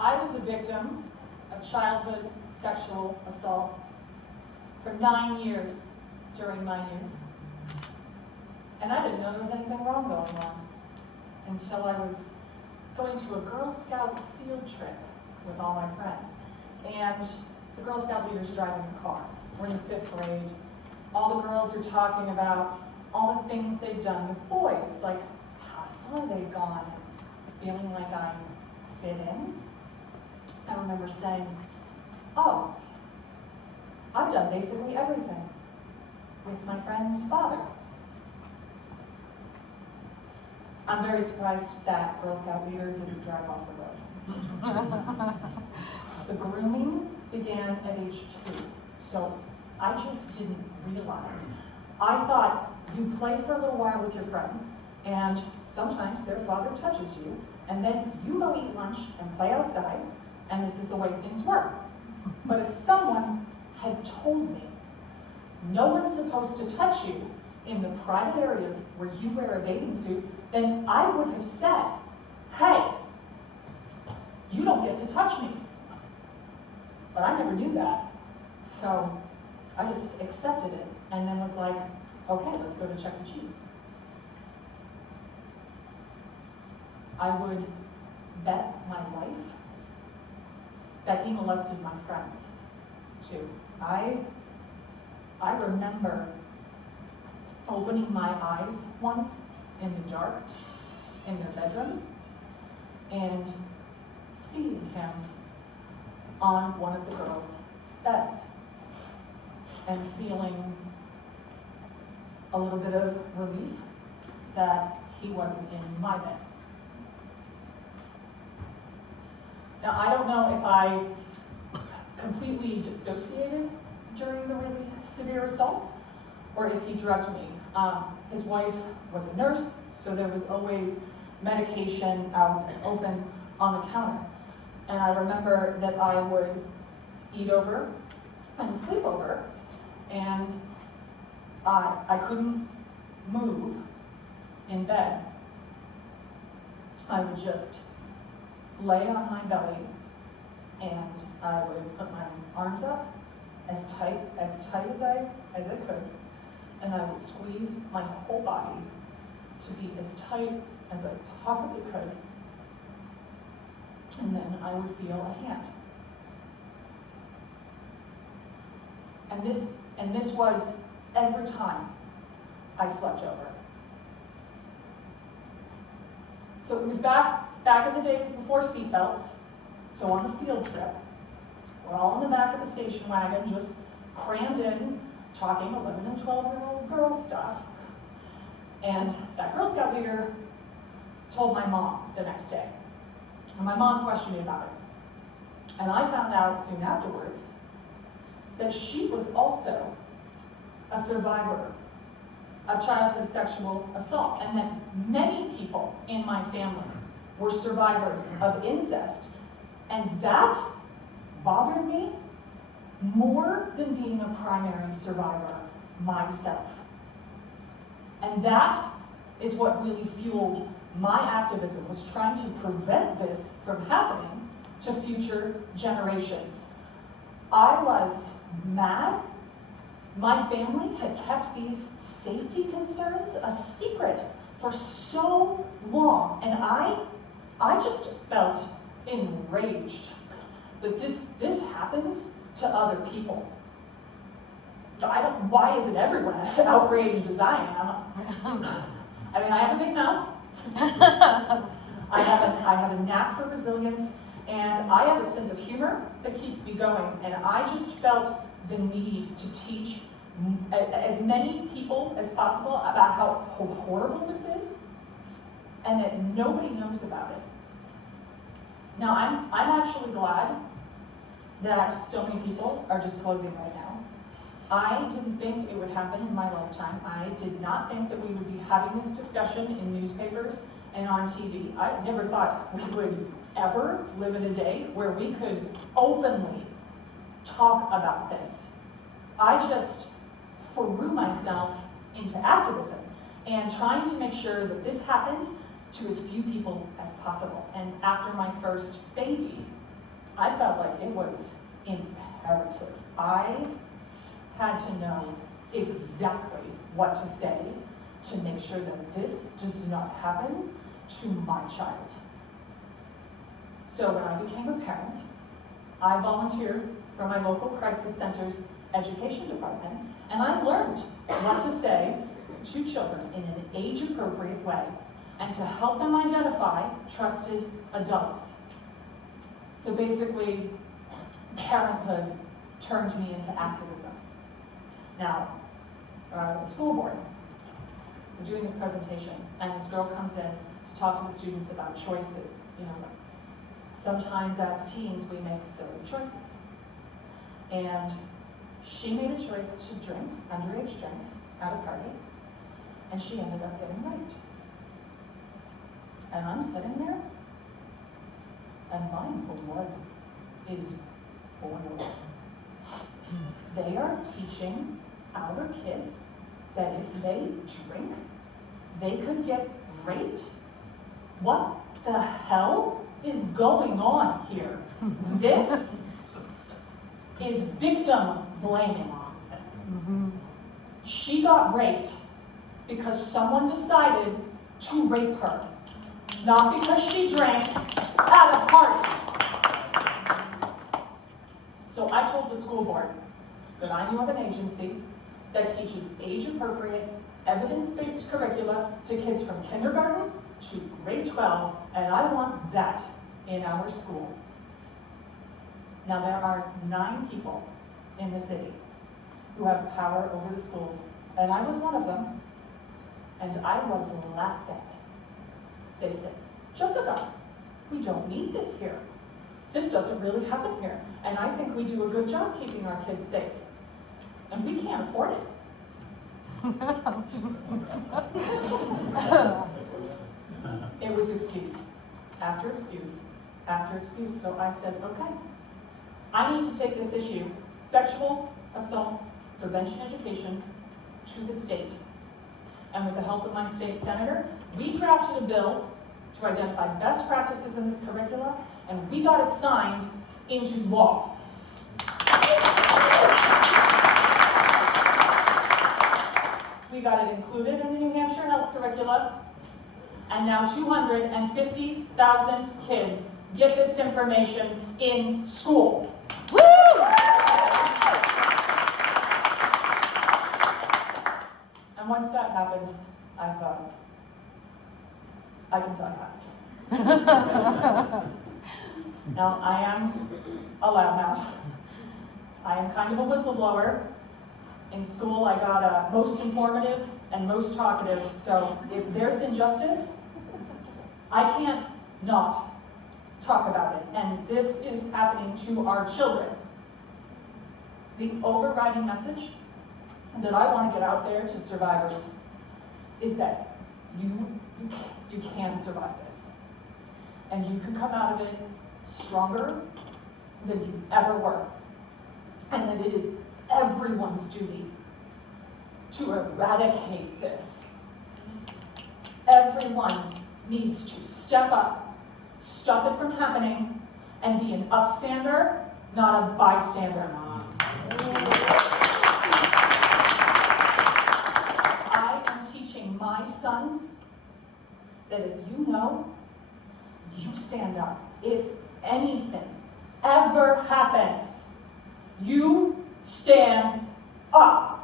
I was a victim of childhood sexual assault for 9 years during my youth. And I didn't know there was anything wrong going on until I was going to a Girl Scout field trip with all my friends. And the Girl Scout leader's driving the car. We're in the 5th grade. All the girls are talking about all the things they've done with boys, like how far they've gone, feeling like I fit in. I remember saying, oh, I've done basically everything with my friend's father. I'm very surprised that Girl Scout leader didn't drive off the road. The grooming began at age 2, so I just didn't realize. I thought you play for a little while with your friends, and sometimes their father touches you, and then you go eat lunch and play outside, and this is the way things work. But if someone had told me, no one's supposed to touch you in the private areas where you wear a bathing suit, then I would have said, hey, you don't get to touch me. But I never knew that. So I just accepted it and then was like, okay, let's go to Chuck E. Cheese. I would bet my life that he molested my friends too. I remember opening my eyes once in the dark in their bedroom and seeing him on one of the girls' beds and feeling a little bit of relief that he wasn't in my bed. Now, I don't know if I completely dissociated during the really severe assaults or if he drugged me. His wife was a nurse, so there was always medication out and open on the counter. And I remember that I would eat over and sleep over, and I couldn't move in bed. I would just lay on my belly, and I would put my arms up as tight as I could, and I would squeeze my whole body to be as tight as I possibly could, and then I would feel a hand. And this was every time I slept over. So it was back in the days before seatbelts. So on the field trip, we're all in the back of the station wagon, just crammed in, talking 11 and 12-year-old girl stuff. And that Girl Scout leader told my mom the next day. And my mom questioned me about it. And I found out soon afterwards that she was also a survivor of childhood sexual assault, and that many people in my family were survivors of incest. And that bothered me more than being a primary survivor myself. And that is what really fueled my activism, was trying to prevent this from happening to future generations. I was mad. My family had kept these safety concerns a secret for so long, and I just felt enraged that this happens to other people. Why isn't everyone as outraged as I am? I mean, I have a big mouth. I have a knack for resilience, and I have a sense of humor that keeps me going. And I just felt the need to teach as many people as possible about how horrible this is, and that nobody knows about it. Now, I'm actually glad that so many people are disclosing right now. I didn't think it would happen in my lifetime. I did not think that we would be having this discussion in newspapers and on TV. I never thought we would ever live in a day where we could openly talk about this. I just threw myself into activism and trying to make sure that this happened to as few people as possible. And after my first baby, I felt like it was imperative. I had to know exactly what to say to make sure that this does not happen to my child. So when I became a parent, I volunteered for my local crisis center's education department, and I learned what to say to children in an age-appropriate way and to help them identify trusted adults. So basically, parenthood turned me into activism. Now, when I was on the school board, we're doing this presentation, and this girl comes in to talk to the students about choices. You know, sometimes as teens, we make silly choices. And she made a choice to drink, underage drink, at a party, and she ended up getting raped. And I'm sitting there, and my blood is boiling. They are teaching our kids that if they drink, they could get raped? What the hell is going on here? This is victim blaming. She got raped because someone decided to rape her, not because she drank at a party. So I told the school board that I knew of an agency that teaches age-appropriate, evidence-based curricula to kids from kindergarten to grade 12, and I want that in our school. Now, there are 9 people in the city who have power over the schools, and I was one of them, and I was laughed at. They said, Jessica, we don't need this here. This doesn't really happen here, and I think we do a good job keeping our kids safe, and we can't afford it. It was excuse after excuse after excuse. So I said, okay, I need to take this issue, sexual assault prevention education, to the state. And with the help of my state senator, we drafted a bill to identify best practices in this curricula, and we got it signed into law. We got it included in the New Hampshire health curricula, and now 250,000 kids get this information in school. Woo! And once that happened, I thought, I can die happy. Now, I am a loudmouth. I am kind of a whistleblower. In school, I got a most informative and most talkative, so if there's injustice, I can't not talk about it. And this is happening to our children. The overriding message that I want to get out there to survivors is that you can survive this. And you can come out of it stronger than you ever were. And that it is everyone's duty to eradicate this. Everyone needs to step up, stop it from happening, and be an upstander, not a bystander. I am teaching my sons that if you know, you stand up. If anything ever happens, you stand up.